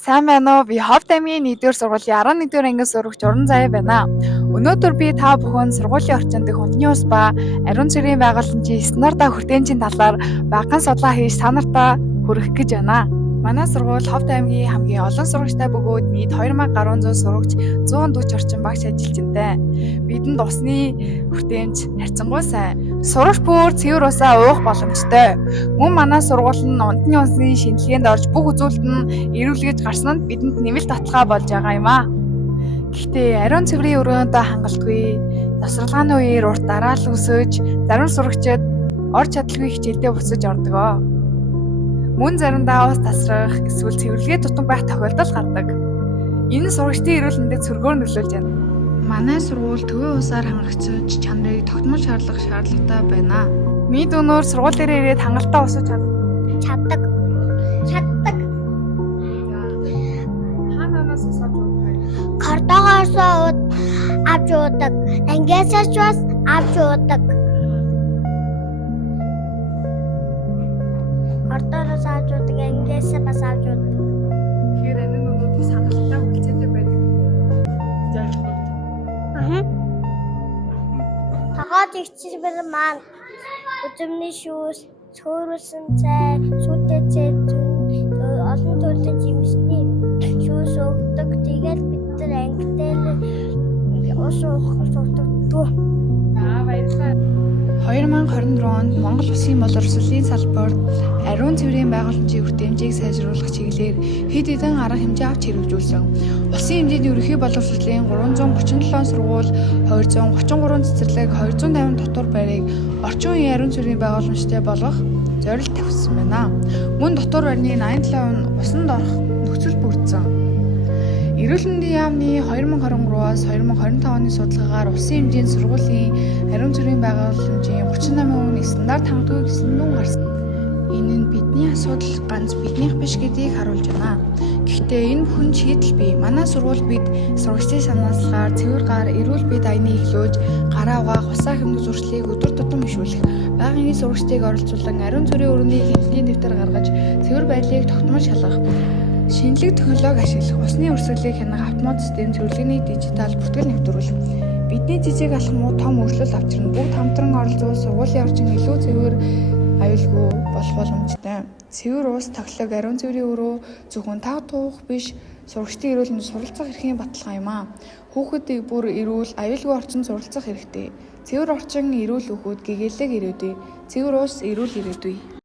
Сайн байна уу? Би Ховд аймгийн 1-р сургуулийн 11-р ангид сурагч Уран Заяа байна. Өнөөдөр би та бүхэн сургуулийн орчинд дэх үндэсний ус ба ариун цэврийн байгууламжийн стандарт хүртээмжийн талаар багахан судалгаа хийж та нартай хүргэх гэж байна. Манай сургууль Ховд аймгийн хамгийн олон сурагчтай бөгөөд нийт 2000 гаруй зуун сурагч 140 орчим багш ажилчинтай. Бидэнд усны хүртээмж харьцангуй сайн. Сурагч бүр цэвэр усаа уух боломжтой. Мөн манай сургууль нь унтны усны шинжилгээнд орж бүх үзүүлэлт нь эрүүлгэж гарсан нь бидэнд нэмэлт баталгаа болж байгаа юм аа. Гэхдээ ариун цэврийн өрөөндөө хангалтгүй, завсарлагын үеэр урт дараалал үүсэж, зарим сурагчид ор чадалгүй хичээлдээ буцаж ордог. Мөн заримдаа ус тасрах, эсвэл цэвэрлэгээ дутан байх тохиолдол гардаг. Энэ сурагчдын эрүүл мэндэд сөргөөр нөлөөлж байна. Манай сургууль төвийн усаар хангагдсан чанарыг тогтмол шаардлагатай байна. Мид өнөөр сургууль дээр ирээд хангалттай усаж чаддаг. Хаанаас ус авч уудаг? Картогоос авч уудаг. Ангиасаас бас авч уудаг. Картогоос авч уудаг, ангиасаас бас авч уудаг. Тэгэхээр энэ нь ус хангалттай хүлцээтэй байдаг. Тохоод ихчбэр маань үзмний шүүс, цөөрүүлсэн цай, сүлтэй цай, олон төрлийн жимсний шүүс өгдөг. Тэгээд бид нар ангитай ус уух суртагддаг. За баярлалаа. 2024 онд Монгол Улсын боловсролын салбарт ариун цэврийн байгууламжийн хүртээмжийг сайжруулах чиглэлээр хэд хэдэн арга хэмжээ авч хэрэгжүүлсэн. Улсын хэмжээний ерөнхий боловсролын 337 сургууль, 233 цэцэрлэг, 250 дотор байрыг орчин үеийн ариун цэврийн байгууламжтай болгох зорилт тавьсан байна. Мөн дотор байрны 87% нь усанд орох нөхцөл бүрдсэн. Эрүүл мэндийн яамны 2023-аас 2025 оны судалгаагаар улсын хэмжээнд сургуулийн ариун цэврийн байгууламжийн 38% нь стандарт хангадаггүй гэсэн дүн гарсан. Энэ нь бидний асуудал ганц биднийх биш гэдгийг харуулж байна. Гэхдээ энэ бүхэн шийдэл бий. Манай сургууль бид сурагчдын санаачлаар цэвэр гар, эрүүл бие даяныг эхлүүлж, гараа угаах, усаа хэмнэх зуршлыг өдөр тутам ишүүлэх, багийн сурагчдыг оролцуулан ариун цэврийн өрөөний хэвлэлийн дэвтэр гаргаж, цэвэр байдлыг тогтмол шалгах, шинжлэх технологи ашиглах, усны өрсөлдөлийг хянах автомат систем, цэвэрлэгийн дижитал бүртгэл нэвтрүүлэх. Бидний жижиг алхмууд том өөрчлөлт авчирна. Бүгд хамтран оролцоод сургуулийн орчин илүү цэвэр, аюулгүй болох боломжтой. Цэвэр ус, тоглог, ариун цэврийн өрөө зөвхөн тав туух биш, сурагчдын эрүүл мэнд суралцах эрхийн баталгаа юм аа. Хүүхэд бүр эрүүл, аюулгүй орчинд суралцах хэрэгтэй. Цэвэр орчин эрүүл хүүхэд, гэгээлэг ирээдүй. Цэвэр ус эрүүл ирээдүй.